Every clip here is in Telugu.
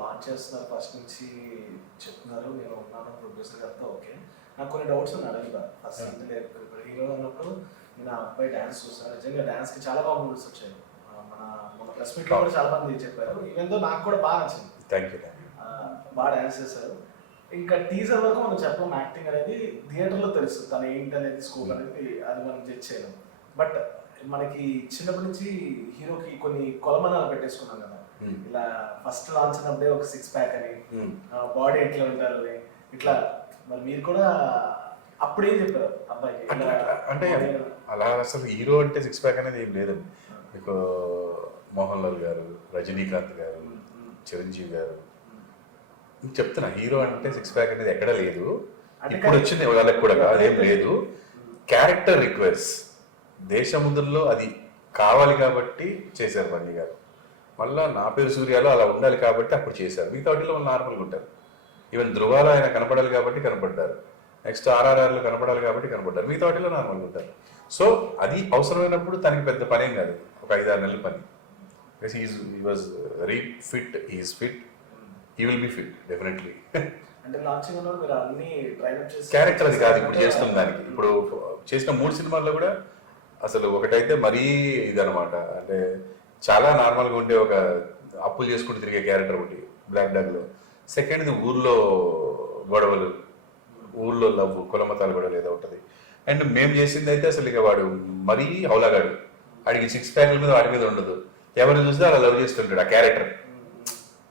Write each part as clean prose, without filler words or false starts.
లాంచ్ చేస్తున్నారు ఫస్ట్ నుంచి చెప్తున్నారు, నేను ఉన్నాను ప్రొడ్యూసర్ గారితో. ఓకే, నాకు కొన్ని డౌట్స్ ఉన్నాయి అడుగుతా. ఫస్ట్ ఇప్పుడు హీరో అన్నప్పుడు నేను ఆ అబ్బాయి డ్యాన్స్ చూస్తాను, నిజంగా డ్యాన్స్కి చాలా కాంప్లిమెంట్స్ వచ్చాయి. మన ప్రెస్ మీట్లో కూడా చాలా మంది చెప్పారు, ఈవెన్ దో నాకు కూడా బాగా నచ్చింది. Thank you. బాగా డ్యాన్స్ చేశారు. ఇంకా టీజర్ వరకు మనం చెప్పం, యాక్టింగ్ అనేది థియేటర్లో తెలుస్తుంది తను ఏంటి అనేది, స్కోప్ అనేది, అది మనం జడ్జ్ చేయలేం. బట్ మనకి చిన్నప్పటి నుంచి హీరోకి కొన్ని కొలమనాలు పెట్టేసుకున్నాం కదా, ఇలా ఫస్ట్ లాంచ్ అయినప్పుడే ఒక 6 ప్యాక్ అని, బాడీ ఎట్లా ఉంటారు అని, ఇట్లా. మరి మీరు కూడా అప్పుడేం చెప్పారు అబ్బాయికి? అంటే అలా అసలు హీరో అంటే 6 ప్యాక్ అనేది ఏం లేదు. మీకు మోహన్ లాల్ గారు, రజనీకాంత్ గారు, చిరంజీవి గారు చెప్తున్నా, హీరో అంటే 6 ప్యాక్ అనేది ఎక్కడ లేదు. ఇప్పుడు వచ్చింది వాళ్ళకి కూడా అదేం లేదు. క్యారెక్టర్ రిక్వైర్స్, దేశముద్రలో అది కావాలి కాబట్టి చేశారు బన్నీ గారు. మళ్ళీ నా పేరు సూర్యాలో అలా ఉండాలి కాబట్టి అప్పుడు చేశారు. మిగతా వాటిలో వాళ్ళు నార్మల్గా ఉంటారు. ఈవెన్ ధృవాలో ఆయన కనపడాలి కాబట్టి కనపడ్డారు, నెక్స్ట్ ఆర్ఆర్ఆర్లో కనపడాలి కాబట్టి కనపడ్డారు, మిగతా వాటిలో నార్మల్గా ఉంటారు. సో అది అవసరమైనప్పుడు తనకి పెద్ద పనేం కాదు, ఒక 5-6 నెలల పని. He was very fit, he is fit, he will be fit definitely. అంటే లాంచింగ్ లో మీరు అన్ని ట్రైలర్ చేసి క్యారెక్టర్ అది కాదు ఇప్పుడు చేస్తున్న దానికి. ఇప్పుడు చేసిన 3 సినిమాల్లో కూడా అసలు ఒకటైతే మరీ ఇదనమాట, అంటే చాలా నార్మల్గా ఉండే ఒక అప్పులు చేసుకుంటూ తిరిగే క్యారెక్టర్ ఒకటి బ్లాక్ డాగ్లో. సెకండ్ది ఊర్లో గొడవలు, ఊర్లో లవ్, కులమతాలు గొడవలు ఏదో ఉంటుంది. అండ్ మేము చేసింది అయితే అసలు ఇక వాడు మరీ హౌలాగాడు, వాడికి 6 ప్యాక్ల మీద వాడి మీద ఉండదు, ఎవరిని చూస్తే అలా లవ్ చేస్తుంటాడు ఆ క్యారెక్టర్,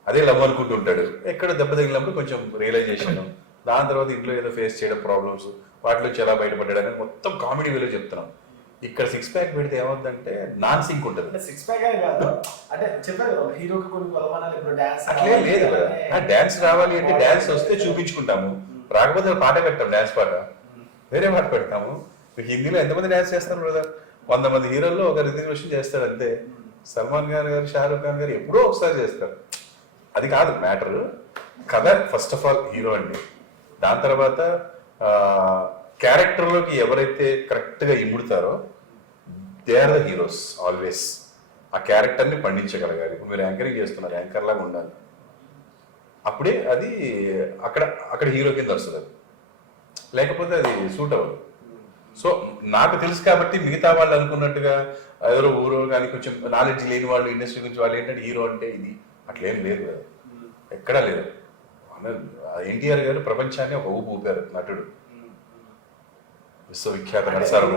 అదే లవ్ అనుకుంటూ ఉంటాడు. ఎక్కడ దెబ్బ తగిలినప్పుడు కొంచెం రియలైజేషన్, దాని తర్వాత ఇంట్లో ఏదో ఫేస్ చేయడం ప్రాబ్లమ్స్, వాటిలో ఎలా బయటపడ్డాడు అనేది మొత్తం కామెడీ వేలో చెప్తున్నాం. ఇక్కడ 6 ప్యాక్ పెడితే ఏమవుతుందంటే నాన్ సింక్ ఉంటుంది. 6 ప్యాక్ కాదు అంటే చెప్పారు హీరోకి కొన్ని కొలమానాలు, ఇప్పుడు డాన్స్ అట్లే లేదు కదా. డాన్స్ రావాలి అంటే డాన్స్ వస్తే చూపించుకుంటాము, రాకపోతే పాట పెట్టాం, డాన్స్ పాట వేరే పాట పెడతాము. హిందీలో ఎంతమంది డాన్స్ చేస్తారు బ్రదర్? 100 మంది హీరోల్లో ఒక రితిక్ రోషన్ చేస్తాడు అంతే. సల్మాన్ ఖాన్ గారు, షారూక్ ఖాన్ గారు ఎప్పుడో ఒకసారి చేస్తారు. అది కాదు మ్యాటర్. కథ ఫస్ట్ ఆఫ్ ఆల్ హీరో అండి. దాని తర్వాత క్యారెక్టర్లోకి ఎవరైతే కరెక్ట్గా ఇముడుతారో they are the heroes always. ఆ క్యారెక్టర్ని పండించగలగాలి. ఇప్పుడు మీరు యాంకరింగ్ చేస్తున్నారు, యాంకర్ లాగా ఉండాలి, అప్పుడే అది అక్కడ హీరో కింద వస్తుంది. అది లేకపోతే అది సూట్ అవ్వదు. సో నాకు తెలుసు కాబట్టి మిగతా వాళ్ళు అనుకున్నట్టుగా ఎవరో ఊరో కానీ కొంచెం నాలెడ్జ్ లేని వాళ్ళు ఇండస్ట్రీ గురించి వాళ్ళు ఏంటంటే హీరో అంటే ఇది అట్లేం లేదు కదా, ఎక్కడా లేదు. ఎన్టీఆర్ గారు ప్రపంచాన్ని ఒక ఊపు ఊపారు నటుడు, విశ్వవిఖ్యాత నరసారు.